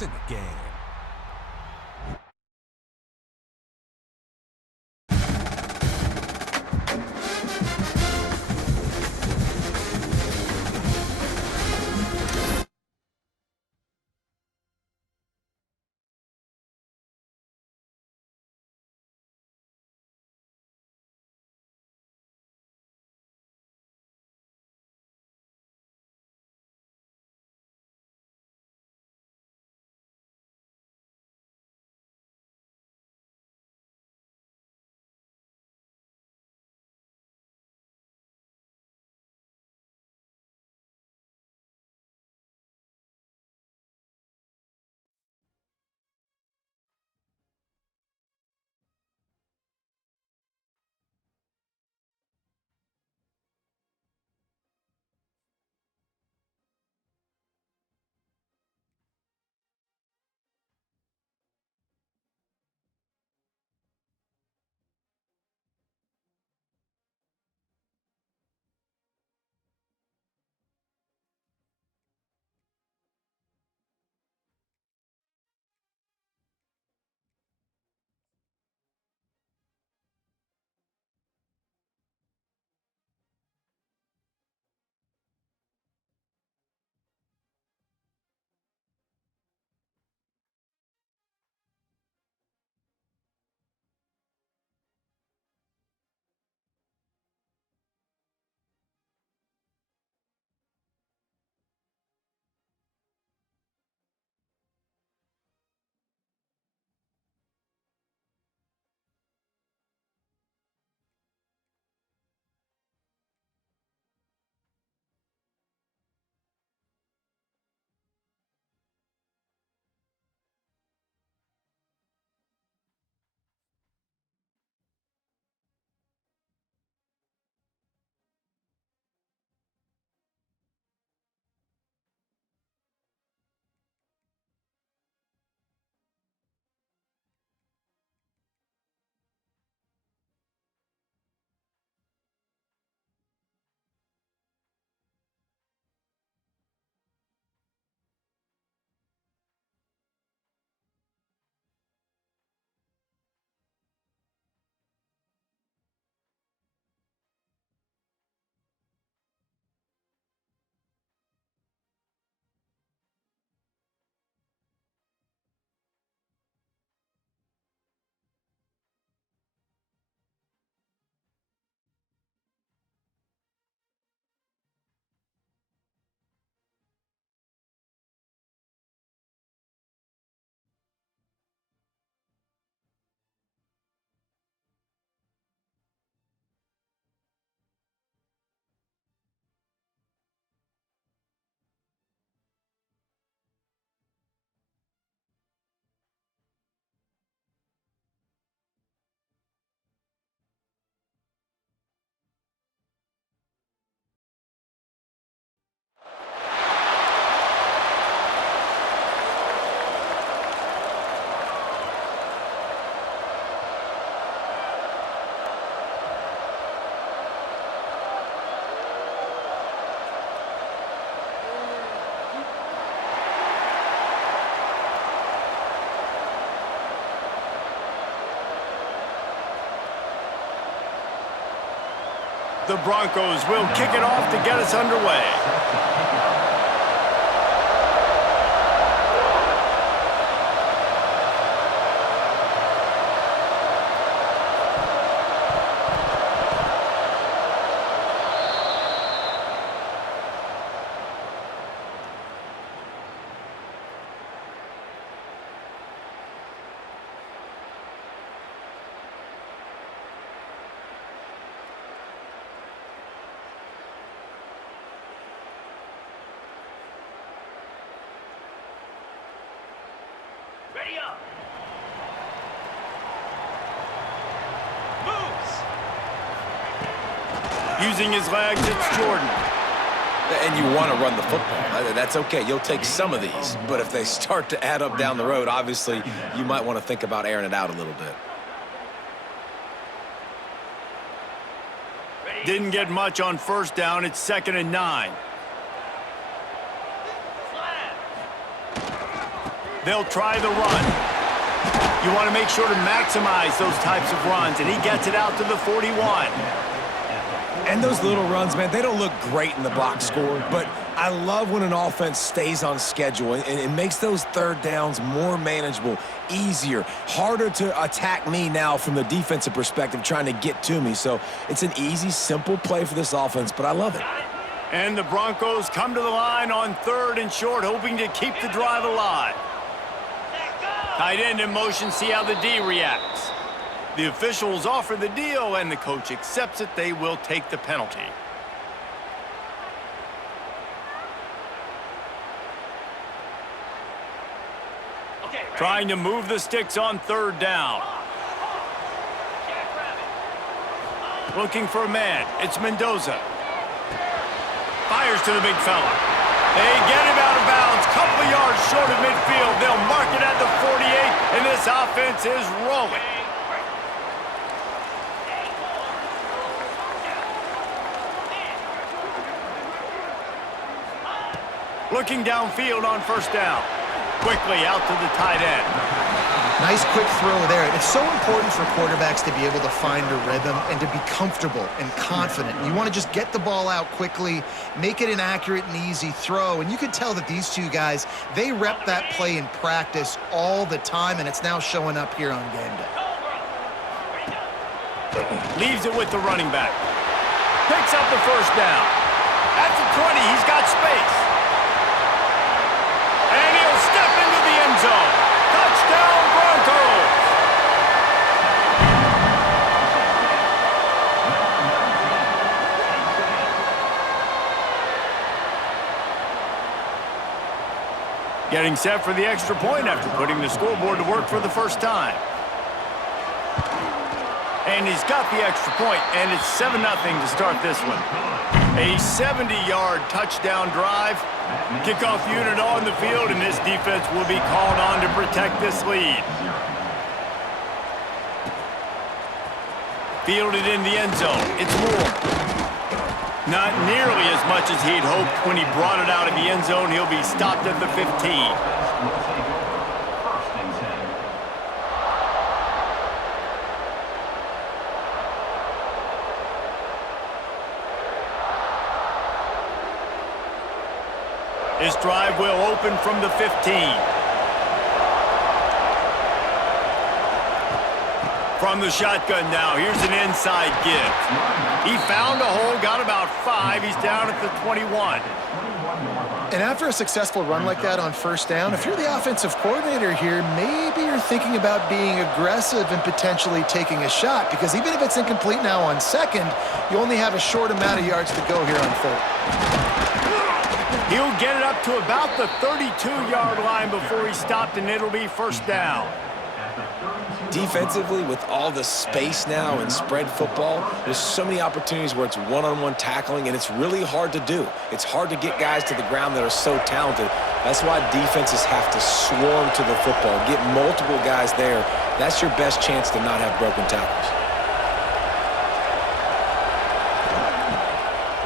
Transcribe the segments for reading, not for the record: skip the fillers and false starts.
points in the game. The Broncos will kick it off to get us underway. Ready up. Moves. Using his legs, it's Jordan. And you want to run the football. That's okay. You'll take some of these. But if they start to add up down the road, obviously, you might want to think about airing it out a little bit. Didn't get much on first down. It's 2nd and 9. They'll try the run. You want to make sure to maximize those types of runs, and he gets it out to the 41. And those little runs, man, they don't look great in the box score, but I love when an offense stays on schedule and it makes those third downs more manageable, easier, harder to attack me now from the defensive perspective trying to get to me. So it's an easy, simple play for this offense, but I love it. And the Broncos come to the line on 3rd and short, hoping to keep the drive alive. Tight end in motion, see how the D reacts. The officials offer the deal, and the coach accepts it. They will take the penalty. Okay, ready? Trying to move the sticks on 3rd down. Looking for a man. It's Mendoza. Fires to the big fella. They get him out of bounds. Couple yards short of midfield. They'll mark it at the 48, and this offense is rolling. Looking downfield on 1st down. Quickly out to the tight end. Nice quick throw there. It's so important for quarterbacks to be able to find a rhythm and to be comfortable and confident. You want to just get the ball out quickly, make it an accurate and easy throw. And you could tell that these two guys, they rep that play in practice all the time, and it's now showing up here on game day. Leaves it with the running back. Picks up the 1st down. At the 20, he's got space. And he'll step into the end zone. Touchdown, Broncos! Getting set for the extra point after putting the scoreboard to work for the first time. And he's got the extra point, and it's 7-0 to start this one. A 70-yard touchdown drive. Kickoff unit on the field, and this defense will be called on to protect this lead. Fielded in the end zone. It's Moore. Not nearly as much as he'd hoped when he brought it out of the end zone. He'll be stopped at the 15. This drive will open from the 15. From the shotgun now, here's an inside give. He found a hole, got about 5. He's down at the 21. And after a successful run like that on 1st down, if you're the offensive coordinator here, maybe you're thinking about being aggressive and potentially taking a shot, because even if it's incomplete now on 2nd, you only have a short amount of yards to go here on 3rd. He'll get it up to about the 32-yard line before he's stopped, and it'll be 1st down. Defensively, with all the space now in spread football, there's so many opportunities where it's one-on-one tackling, and it's really hard to do. It's hard to get guys to the ground that are so talented. That's why defenses have to swarm to the football, get multiple guys there. That's your best chance to not have broken tackles.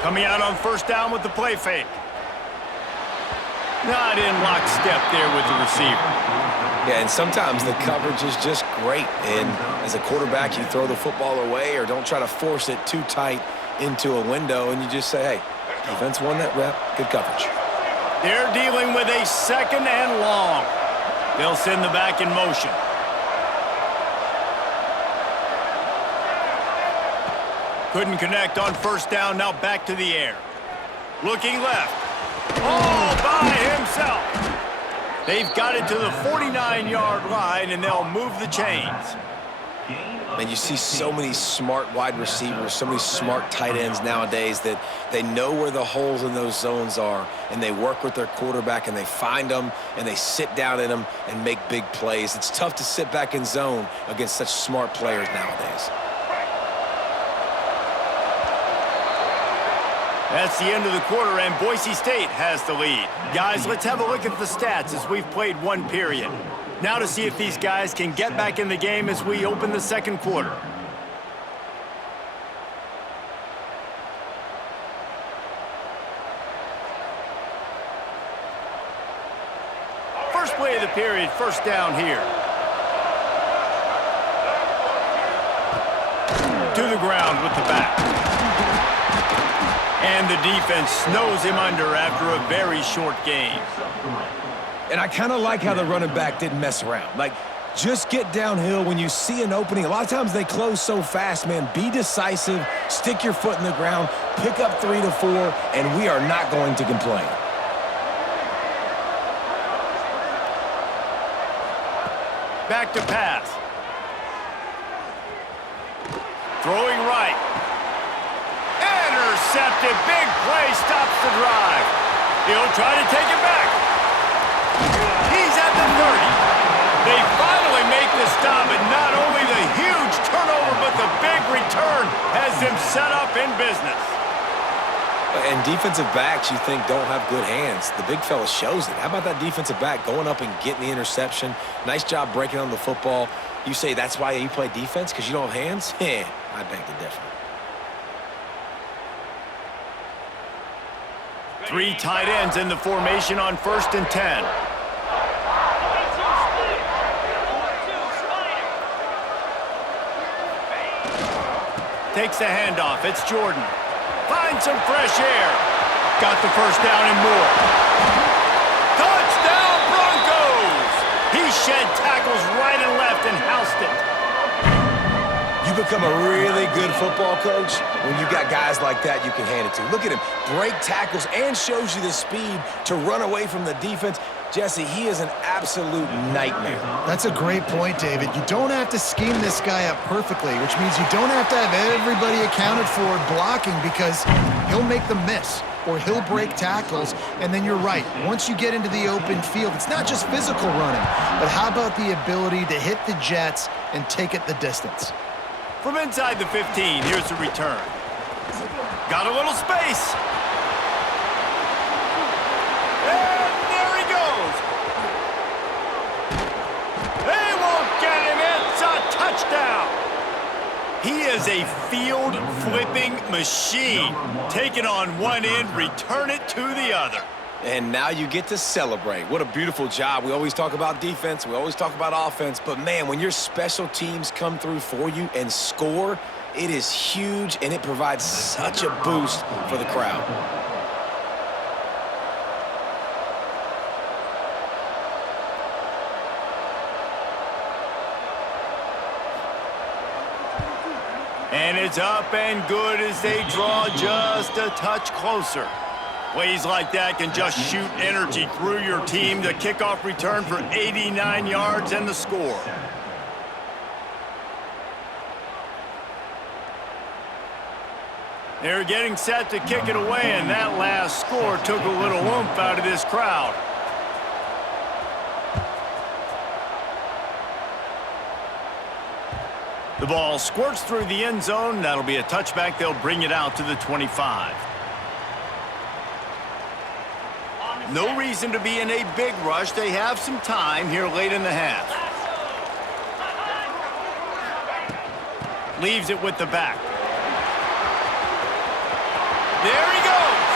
Coming out on 1st down with the play fake. Not in lockstep there with the receiver. Yeah, and sometimes the coverage is just great. And as a quarterback, you throw the football away or don't try to force it too tight into a window, and you just say, hey, defense won that rep, good coverage. They're dealing with a 2nd and long. They'll send the back in motion. Couldn't connect on 1st down, now back to the air. Looking left. All by himself. They've got it to the 49-yard line, and they'll move the chains. And you see so many smart wide receivers, so many smart tight ends nowadays that they know where the holes in those zones are, and they work with their quarterback, and they find them, and they sit down in them and make big plays. It's tough to sit back in zone against such smart players nowadays. That's the end of the quarter, and Boise State has the lead. Guys, let's have a look at the stats as we've played one period. Now to see if these guys can get back in the game as we open the 2nd quarter. First play of the period, first down here. To the ground with the back. And the defense snows him under after a very short game. And I kind of like how the running back didn't mess around. Like, just get downhill when you see an opening. A lot of times they close so fast, man. Be decisive, stick your foot in the ground, pick up 3 to 4, and we are not going to complain. Back to pass. Throwing right. Intercepted. Big play stops the drive. He'll try to take it back. He's at the 30. They finally make the stop, and not only the huge turnover, but the big return has them set up in business. And defensive backs you think don't have good hands. The big fella shows it. How about that defensive back going up and getting the interception? Nice job breaking on the football. You say that's why you play defense, because you don't have hands? Yeah, I beg to differ. 3 tight ends in the formation on 1st and 10. Takes the handoff. It's Jordan. Finds some fresh air. Got the first down and more. Touchdown Broncos! He shed tackles right and left and housed it. You become a really good football coach when you got guys like that you can hand it to. Look at him, break tackles and shows you the speed to run away from the defense. Jesse, he is an absolute nightmare. That's a great point, David. You don't have to scheme this guy up perfectly, which means you don't have to have everybody accounted for blocking, because he'll make them miss or he'll break tackles. And then you're right. Once you get into the open field, it's not just physical running, but how about the ability to hit the jets and take it the distance? From inside the 15, here's the return. Got a little space. And there he goes. They won't get him. It's a touchdown. He is a field-flipping machine. Take it on one end, return it to the other. And now you get to celebrate. What a beautiful job. We always talk about defense. We always talk about offense. But, man, when your special teams come through for you and score, it is huge, and it provides such a boost for the crowd. And it's up and good as they draw just a touch closer. Plays like that can just shoot energy through your team. The kickoff return for 89 yards and the score. They're getting set to kick it away, and that last score took a little oomph out of this crowd. The ball squirts through the end zone. That'll be a touchback. They'll bring it out to the 25. No reason to be in a big rush. They have some time here late in the half. Leaves it with the back. There he goes.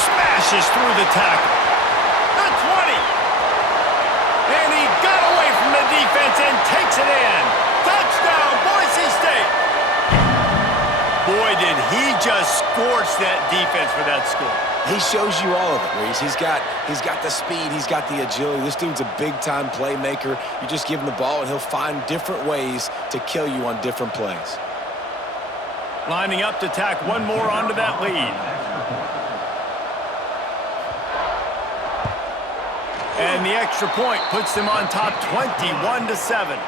Smashes through the tackle. The 20. And he got away from the defense and takes it in. Touchdown, Boise State. Boy, did he just scorch that defense for that score. He shows you all of it, Reys. He's got the speed, he's got the agility. This dude's a big-time playmaker. You just give him the ball, and he'll find different ways to kill you on different plays. Lining up to tack one more onto that lead. And the extra point puts them on top 21-7.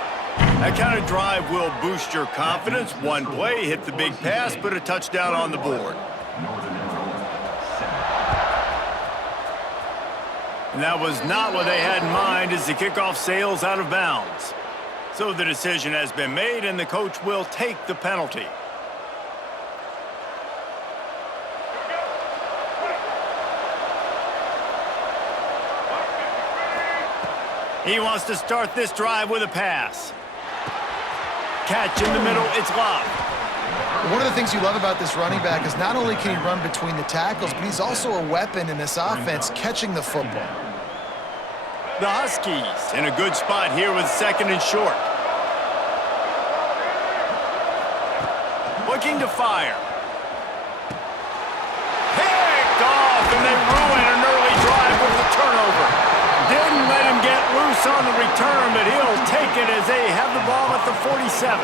That kind of drive will boost your confidence. One play, hit the big pass, put a touchdown on the board. And that was not what they had in mind as the kickoff sails out of bounds. So the decision has been made, and the coach will take the penalty. He wants to start this drive with a pass. Catch in the middle, it's Love. One of the things you love about this running back is not only can he run between the tackles, but he's also a weapon in this offense catching the football. The Huskies in a good spot here with 2nd and short. Looking to fire. Picked off, and they ruin an early drive with the turnover. Didn't let him get loose on the return, but he'll take it as they have the ball at the 47.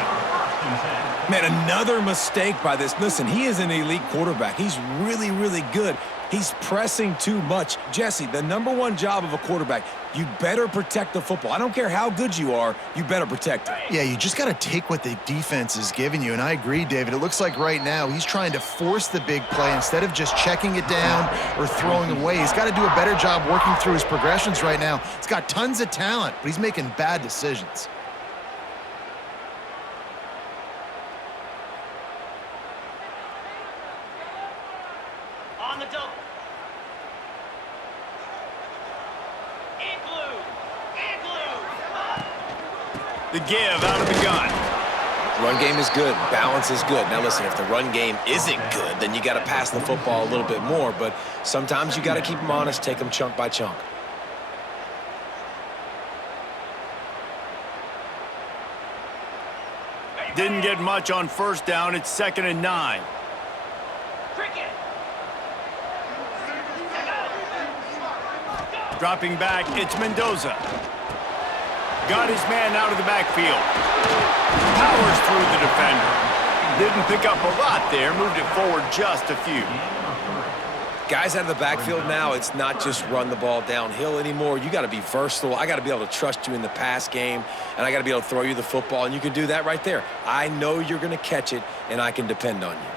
Man, another mistake by this. Listen, he is an elite quarterback. He's really, really good. He's pressing too much. Jesse, the #1 job of a quarterback, you better protect the football. I don't care how good you are, you better protect it. Yeah, you just got to take what the defense is giving you, and I agree, David. It looks like right now he's trying to force the big play instead of just checking it down or throwing away. He's got to do a better job working through his progressions right now. He's got tons of talent, but he's making bad decisions. On the double. In blue. In blue. The give out of the gun. Run game is good. Balance is good. Now, listen, if the run game isn't good, then you got to pass the football a little bit more. But sometimes you got to keep them honest, take them chunk by chunk. Didn't get much on 1st down. It's 2nd and 9. Cricket. Dropping back, it's Mendoza. Got his man out of the backfield. Powers through the defender. Didn't pick up a lot there, moved it forward just a few. Guys out of the backfield now, it's not just run the ball downhill anymore. You got to be versatile. I got to be able to trust you in the pass game, and I got to be able to throw you the football, and you can do that right there. I know you're going to catch it, and I can depend on you.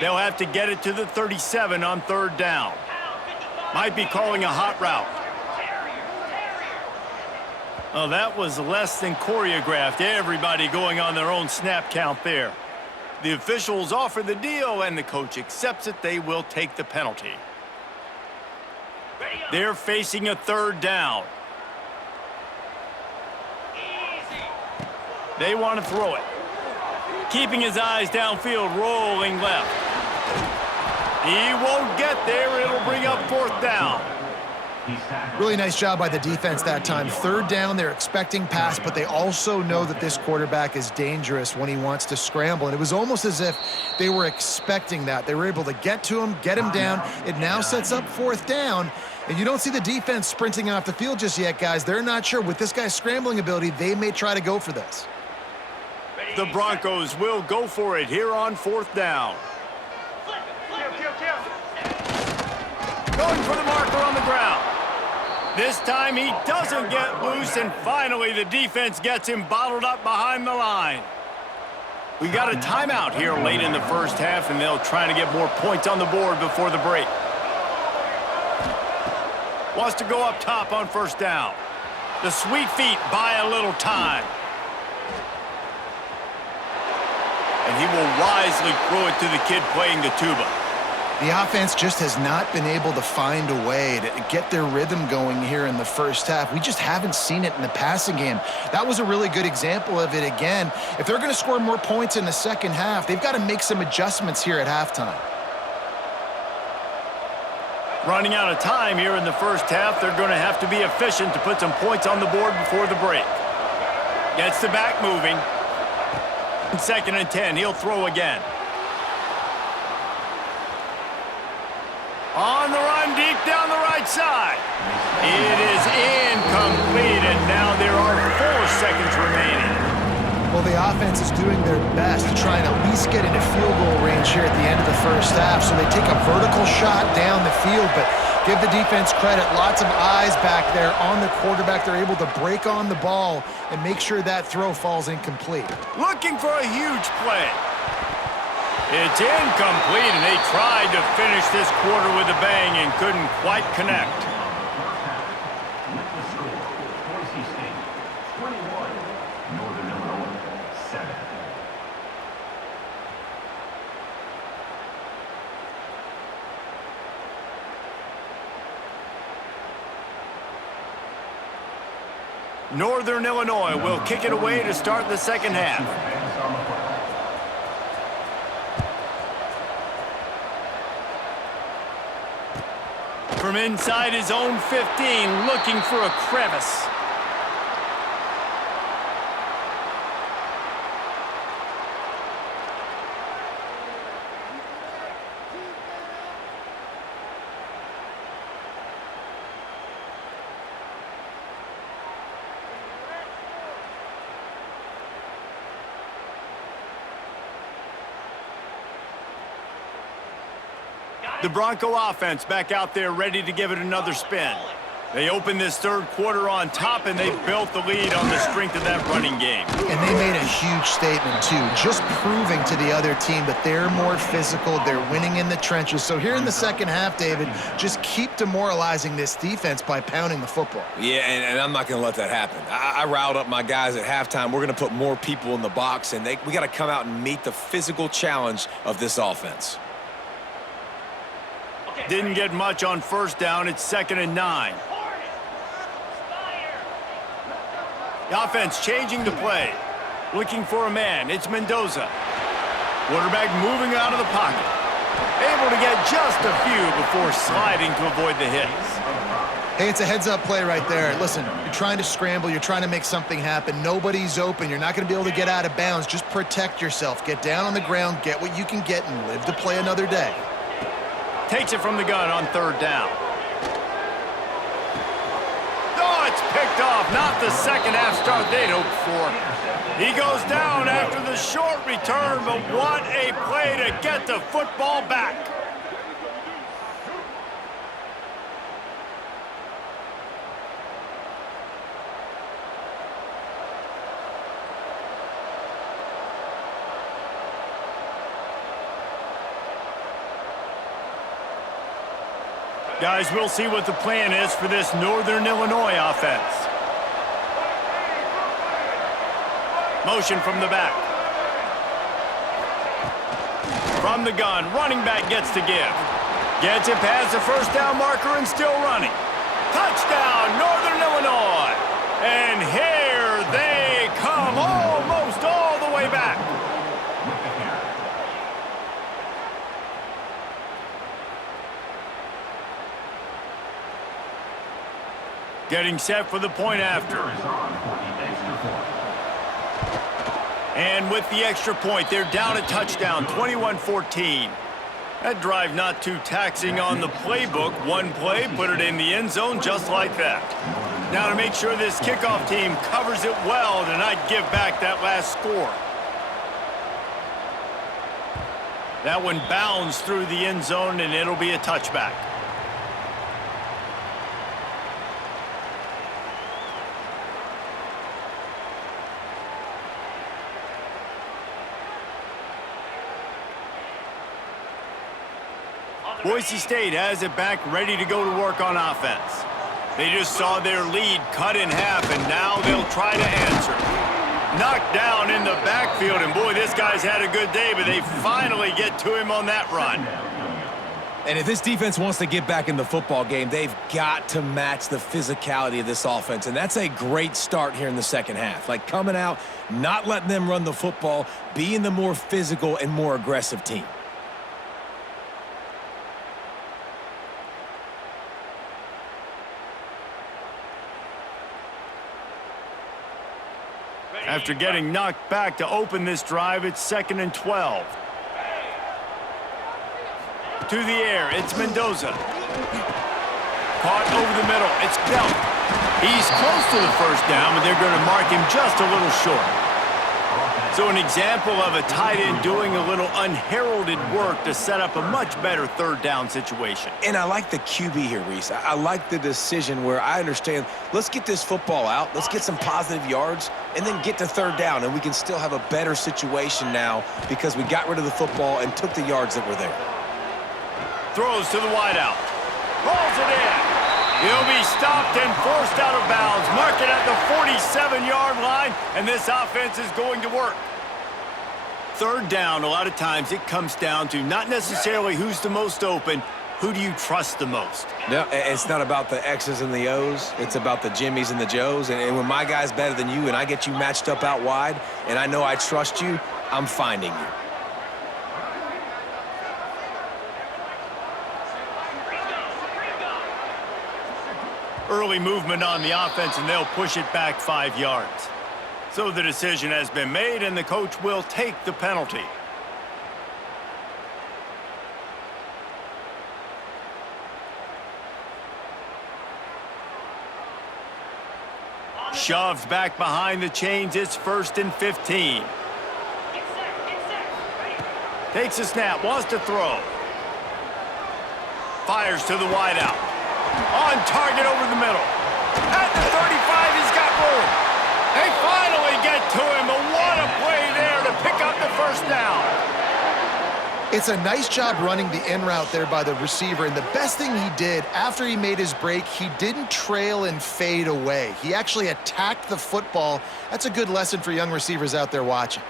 They'll have to get it to the 37 on 3rd down. Might be calling a hot route. Oh, that was less than choreographed. Everybody going on their own snap count there. The officials offer the deal, and the coach accepts it. They will take the penalty. They're facing a 3rd down. They want to throw it. Keeping his eyes downfield, rolling left. He won't get there. It'll bring up 4th down. Really nice job by the defense that time. 3rd down, they're expecting pass, but they also know that this quarterback is dangerous when he wants to scramble. And it was almost as if they were expecting that. They were able to get to him, get him down. It now sets up 4th down. And you don't see the defense sprinting off the field just yet, guys. They're not sure. With this guy's scrambling ability, they may try to go for this. The Broncos will go for it here on 4th down. Going for the marker on the ground. This time he doesn't get loose, and finally the defense gets him bottled up behind the line. We got a timeout here late in the 1st half, and they'll try to get more points on the board before the break. Wants to go up top on 1st down. The sweet feet buy a little time. And he will wisely throw it to the kid playing the tuba. The offense just has not been able to find a way to get their rhythm going here in the 1st half. We just haven't seen it in the passing game. That was a really good example of it again. If they're going to score more points in the 2nd half, they've got to make some adjustments here at halftime. Running out of time here in the 1st half, they're going to have to be efficient to put some points on the board before the break. Gets the back moving. 2nd and 10, he'll throw again. On the run, deep down the right side. It is incomplete, and now there are 4 seconds remaining. Well, the offense is doing their best to try and at least get into field goal range here at the end of the 1st half. So they take a vertical shot down the field, but give the defense credit. Lots of eyes back there on the quarterback. They're able to break on the ball and make sure that throw falls incomplete. Looking for a huge play. It's incomplete, and they tried to finish this quarter with a bang and couldn't quite connect. Northern Illinois will kick it away to start the second half. From inside his own 15, looking for a crevice. The Bronco offense back out there ready to give it another spin. They open this third quarter on top, and they built the lead on the strength of that running game. And they made a huge statement, too, just proving to the other team that they're more physical, they're winning in the trenches. So here in the second half, David, just keep demoralizing this defense by pounding the football. Yeah, and I'm not going to let that happen. I riled up my guys at halftime. We're going to put more people in the box, and we got to come out and meet the physical challenge of this offense. Didn't get much on first down. It's 2nd and 9. The offense changing the play. Looking for a man. It's Mendoza. Quarterback moving out of the pocket. Able to get just a few before sliding to avoid the hits. Hey, it's a heads-up play right there. Listen, you're trying to scramble. You're trying to make something happen. Nobody's open. You're not going to be able to get out of bounds. Just protect yourself. Get down on the ground, get what you can get, and live to play another day. Takes it from the gun on 3rd down. Oh, it's picked off. Not the second half start they'd hoped for. He goes down after the short return, but what a play to get the football back. Guys, we'll see what the plan is for this Northern Illinois offense. Motion from the back. From the gun, running back gets to give. Gets it past the first down marker and still running. Touchdown, Northern Illinois. And here they come, almost all the way back. Getting set for the point after. And with the extra point, they're down a touchdown, 21-14. That drive not too taxing on the playbook. One play, put it in the end zone just like that. Now to make sure this kickoff team covers it well to not give back that last score. That one bounds through the end zone, and it'll be a touchback. Boise State has it back, ready to go to work on offense. They just saw their lead cut in half, and now they'll try to answer. Knocked down in the backfield, and boy, this guy's had a good day, but they finally get to him on that run. And if this defense wants to get back in the football game, they've got to match the physicality of this offense, and that's a great start here in the second half. Like coming out, not letting them run the football, being the more physical and more aggressive team. After getting knocked back to open this drive, it's 2nd and 12. To the air, it's Mendoza. Caught over the middle, it's Belt. He's close to the first down, but they're going to mark him just a little short. So an example of a tight end doing a little unheralded work to set up a much better 3rd down situation. And I like the QB here, Reese. I like the decision where I understand, let's get this football out, let's get some positive yards, and then get to 3rd down, and we can still have a better situation now because we got rid of the football and took the yards that were there. Throws to the wideout. Rolls it in. He'll be stopped and forced out of bounds. Mark it at the 47-yard line, and this offense is going to work. 3rd down, a lot of times it comes down to not necessarily who's the most open, who do you trust the most? No, it's not about the X's and the O's. It's about the Jimmies and the Joes. And when my guy's better than you and I get you matched up out wide and I know I trust you, I'm finding you. Early movement on the offense, and they'll push it back 5 yards. So the decision has been made, and the coach will take the penalty. Shoved back behind the chains. It's 1st and 15. Takes a snap, wants to throw. Fires to the wideout. On target over the middle. At the 35, he's got room. They finally get to him, but what a play there to pick up the 1st down. It's a nice job running the in route there by the receiver, and the best thing he did after he made his break, he didn't trail and fade away. He actually attacked the football. That's a good lesson for young receivers out there watching.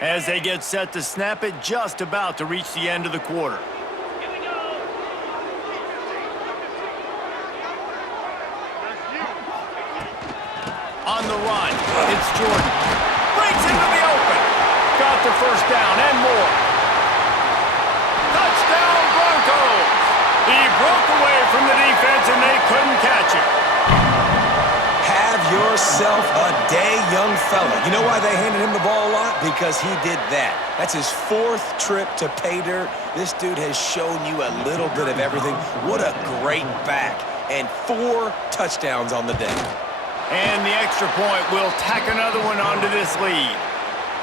As they get set to snap it, just about to reach the end of the quarter. Here we go. On the run, it's Jordan. Breaks into the open. Got the 1st down and more. Touchdown, Broncos. He broke away from the defense and they couldn't catch it. Have yourself a day, young fella. You know why they handed him the ball a lot? Because he did that. That's his 4th trip to pay dirt. This dude has shown you a little bit of everything. What a great back. And 4 touchdowns on the day. And the extra point will tack another one onto this lead.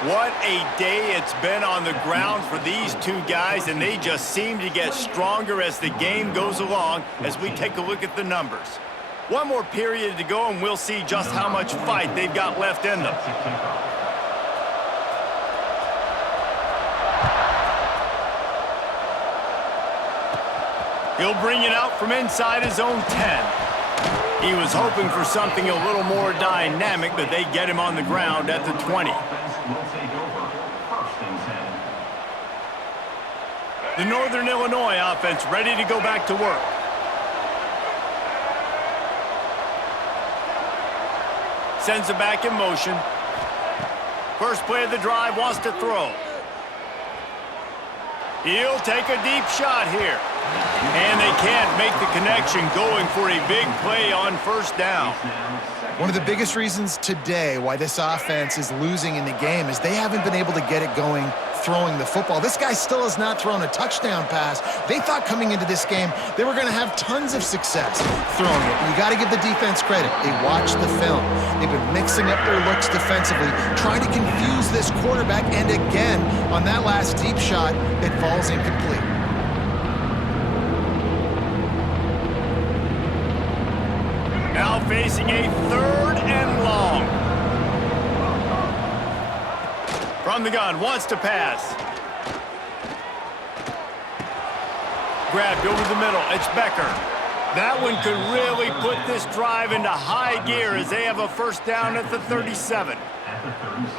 What a day it's been on the ground for these two guys, and they just seem to get stronger as the game goes along as we take a look at the numbers. One more period to go, and we'll see just how much fight they've got left in them. He'll bring it out from inside his own 10. He was hoping for something a little more dynamic, but they get him on the ground at the 20. The Northern Illinois offense ready to go back to work. Sends it back in motion. First play of the drive, wants to throw. He'll take a deep shot here. And they can't make the connection, going for a big play on 1st down. One of the biggest reasons today why this offense is losing in the game is they haven't been able to get it going throwing the football. This guy still has not thrown a touchdown pass. They thought coming into this game they were going to have tons of success throwing it. You got to give the defense credit. They watched the film. They've been mixing up their looks defensively, trying to confuse this quarterback, and again, on that last deep shot, it falls incomplete. Now facing a 3rd and long. From the gun, wants to pass. Grabbed over the middle, it's Becker. That one could really put this drive into high gear as they have a 1st down at the 37.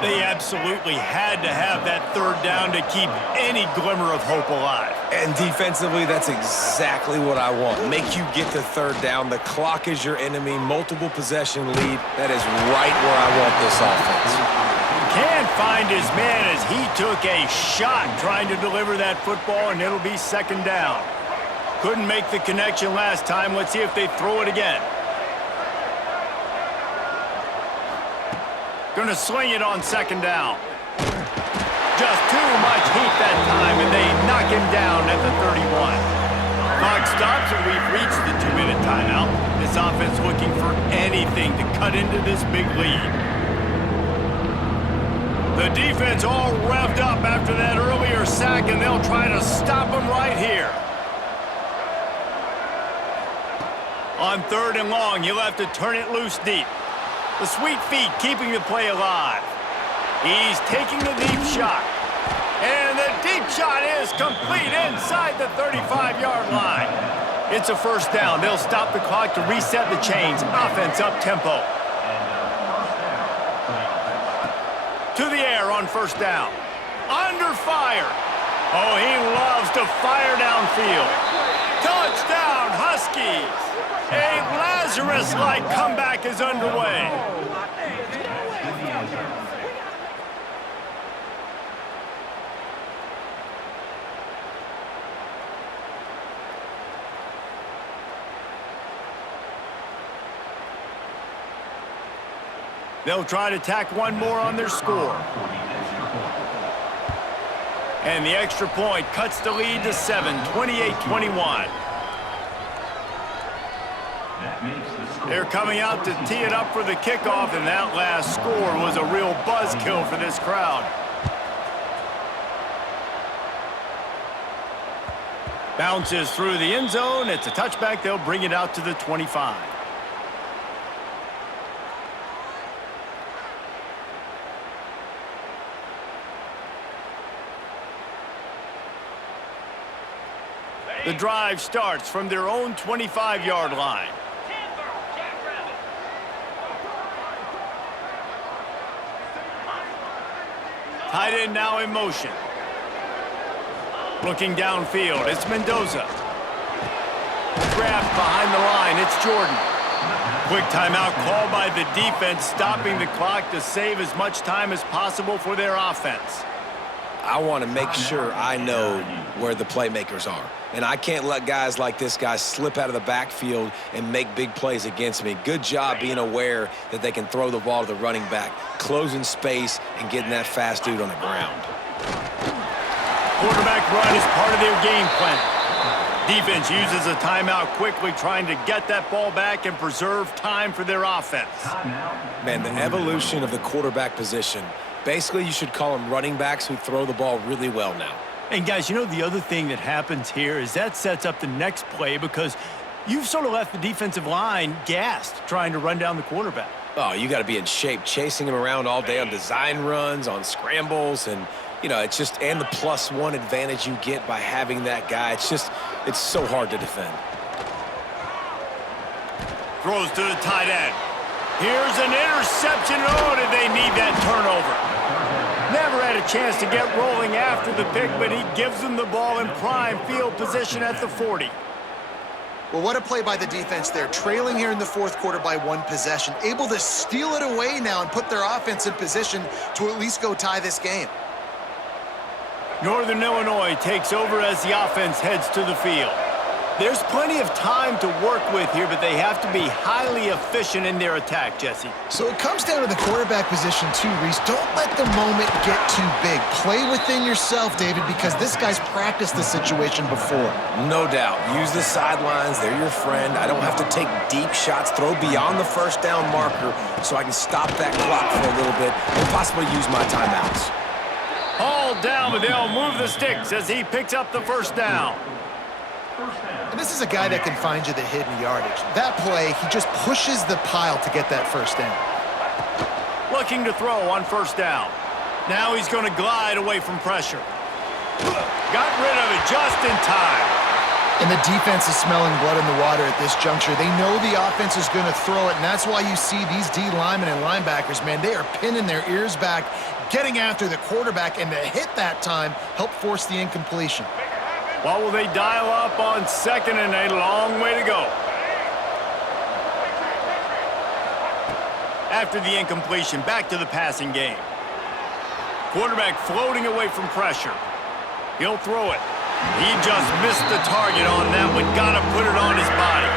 They absolutely had to have that 3rd down to keep any glimmer of hope alive. And defensively, that's exactly what I want. Make you get to 3rd down. The clock is your enemy. Multiple possession lead. That is right where I want this offense. Can't find his man as he took a shot trying to deliver that football, and it'll be 2nd down. Couldn't make the connection last time. Let's see if they throw it again. Gonna swing it on 2nd down. Just too much heat that time, and they knock him down at the 31. Clock stops, and we've reached the 2-minute timeout. This offense looking for anything to cut into this big lead. The defense all revved up after that earlier sack, and they'll try to stop him right here. On 3rd and long, he'll have to turn it loose deep. The sweet feet keeping the play alive. He's taking the deep shot. And the deep shot is complete inside the 35-yard line. It's a first down. They'll stop the clock to reset the chains. Offense up tempo. To the air on first down. Under fire. Oh, he loves to fire downfield. Touchdown, Huskies. A Lazarus-like comeback is underway. They'll try to tack one more on their score. And the extra point cuts the lead to 7, 28-21. They're coming out to tee it up for the kickoff, and that last score was a real buzzkill for this crowd. Bounces through the end zone. It's a touchback. They'll bring it out to the 25. The drive starts from their own 25-yard line. Tight end now in motion. Looking downfield, it's Mendoza. Grabbed behind the line, it's Jordan. Quick timeout called by the defense, stopping the clock to save as much time as possible for their offense. I want to make sure I know where the playmakers are. And I can't let guys like this guy slip out of the backfield and make big plays against me. Good job being aware that they can throw the ball to the running back, closing space and getting that fast dude on the ground. Quarterback run is part of their game plan. Defense uses a timeout quickly, trying to get that ball back and preserve time for their offense. Man, the evolution of the quarterback position. Basically, you should call them running backs who throw the ball really well now. And guys, you know the other thing that happens here is that sets up the next play because you've sort of left the defensive line gassed trying to run down the quarterback. Oh, you got to be in shape, chasing him around all day on design runs, on scrambles, and, you know, it's just, and the +1 advantage you get by having that guy. It's so hard to defend. Throws to the tight end. Here's an interception. Oh, did they need that turnover? Never had a chance to get rolling after the pick, but he gives them the ball in prime field position at the 40. Well, what a play by the defense there. Trailing here in the fourth quarter by 1 possession. Able to steal it away now and put their offense in position to at least go tie this game. Northern Illinois takes over as the offense heads to the field. There's plenty of time to work with here, but they have to be highly efficient in their attack, Jesse. So it comes down to the quarterback position too, Reys. Don't let the moment get too big. Play within yourself, David, because this guy's practiced the situation before. No doubt. Use the sidelines. They're your friend. I don't have to take deep shots, throw beyond the first down marker so I can stop that clock for a little bit and possibly use my timeouts. Hauled down, but they'll move the sticks as he picks up the first down. And this is a guy that can find you the hidden yardage. That play, he just pushes the pile to get that first down. Looking to throw on first down. Now he's going to glide away from pressure. Got rid of it just in time. And the defense is smelling blood in the water at this juncture. They know the offense is going to throw it, and that's why you see these D linemen and linebackers, man, they are pinning their ears back, getting after the quarterback, and to hit that time, help force the incompletion. What will they dial up on second and a long way to go? After the incompletion, back to the passing game. Quarterback floating away from pressure. He'll throw it. He just missed the target on that one. Gotta put it on his body.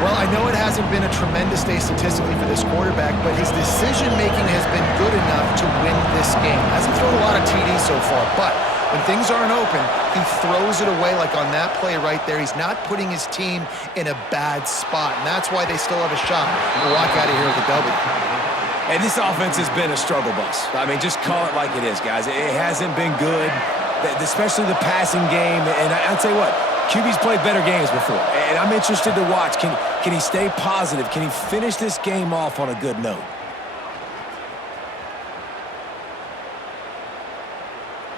Well, I know it hasn't been a tremendous day statistically for this quarterback, but his decision-making has been good enough to win this game. Hasn't thrown a lot of TDs so far, but when things aren't open, he throws it away like on that play right there. He's not putting his team in a bad spot, and that's why they still have a shot to walk out of here with a W. And this offense has been a struggle bus. I mean, just call it like it is, guys. It hasn't been good, especially the passing game. And I'll tell you what, QB's played better games before, and I'm interested to watch. Can he stay positive? Can he finish this game off on a good note?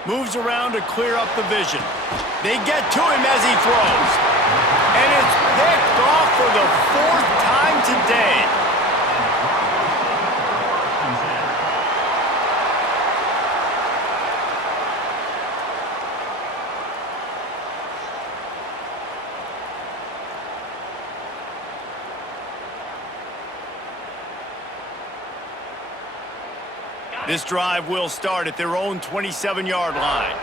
Moves around to clear up the vision. They get to him as he throws. And it's picked off for the 4th time today. This drive will start at their own 27-yard line.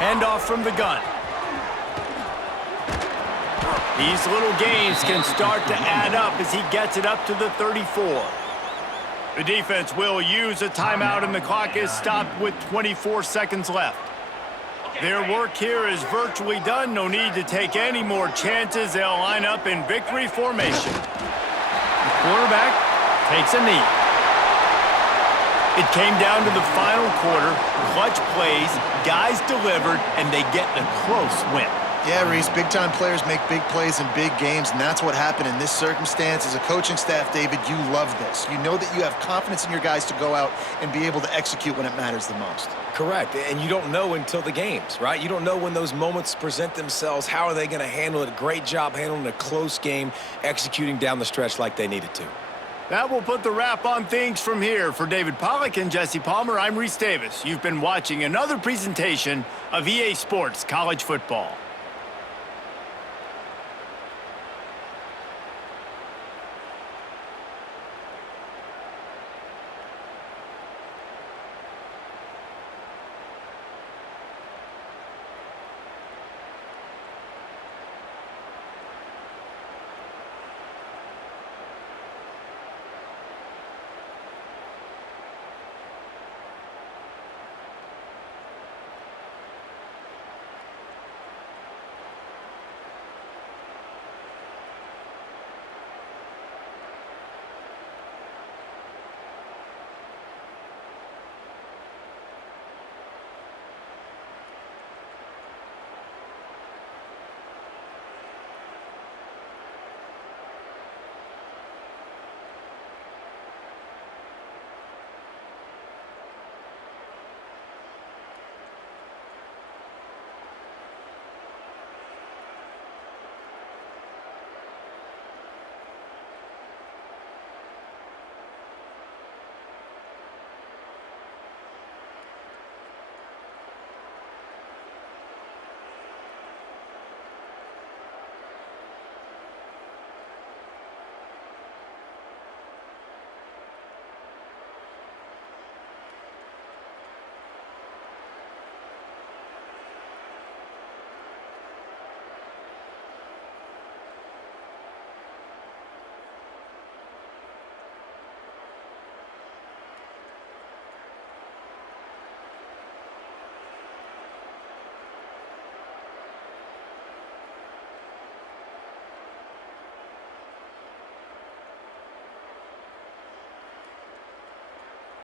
Handoff from the gun. These little gains can start to add up as he gets it up to the 34. The defense will use a timeout and the clock is stopped with 24 seconds left. Their work here is virtually done. No need to take any more chances. They'll line up in victory formation. The quarterback takes a knee. It came down to the final quarter. Clutch plays, guys delivered, and they get a close win. Yeah, Reys, big-time players make big plays in big games, and that's what happened in this circumstance. As a coaching staff, David, you love this. You know that you have confidence in your guys to go out and be able to execute when it matters the most. Correct, and you don't know until the games, right? You don't know when those moments present themselves. How are they going to handle it? Great job handling a close game, executing down the stretch like they needed to. That will put the wrap on things from here. For David Pollack and Jesse Palmer, I'm Reys Davis. You've been watching another presentation of EA Sports College Football.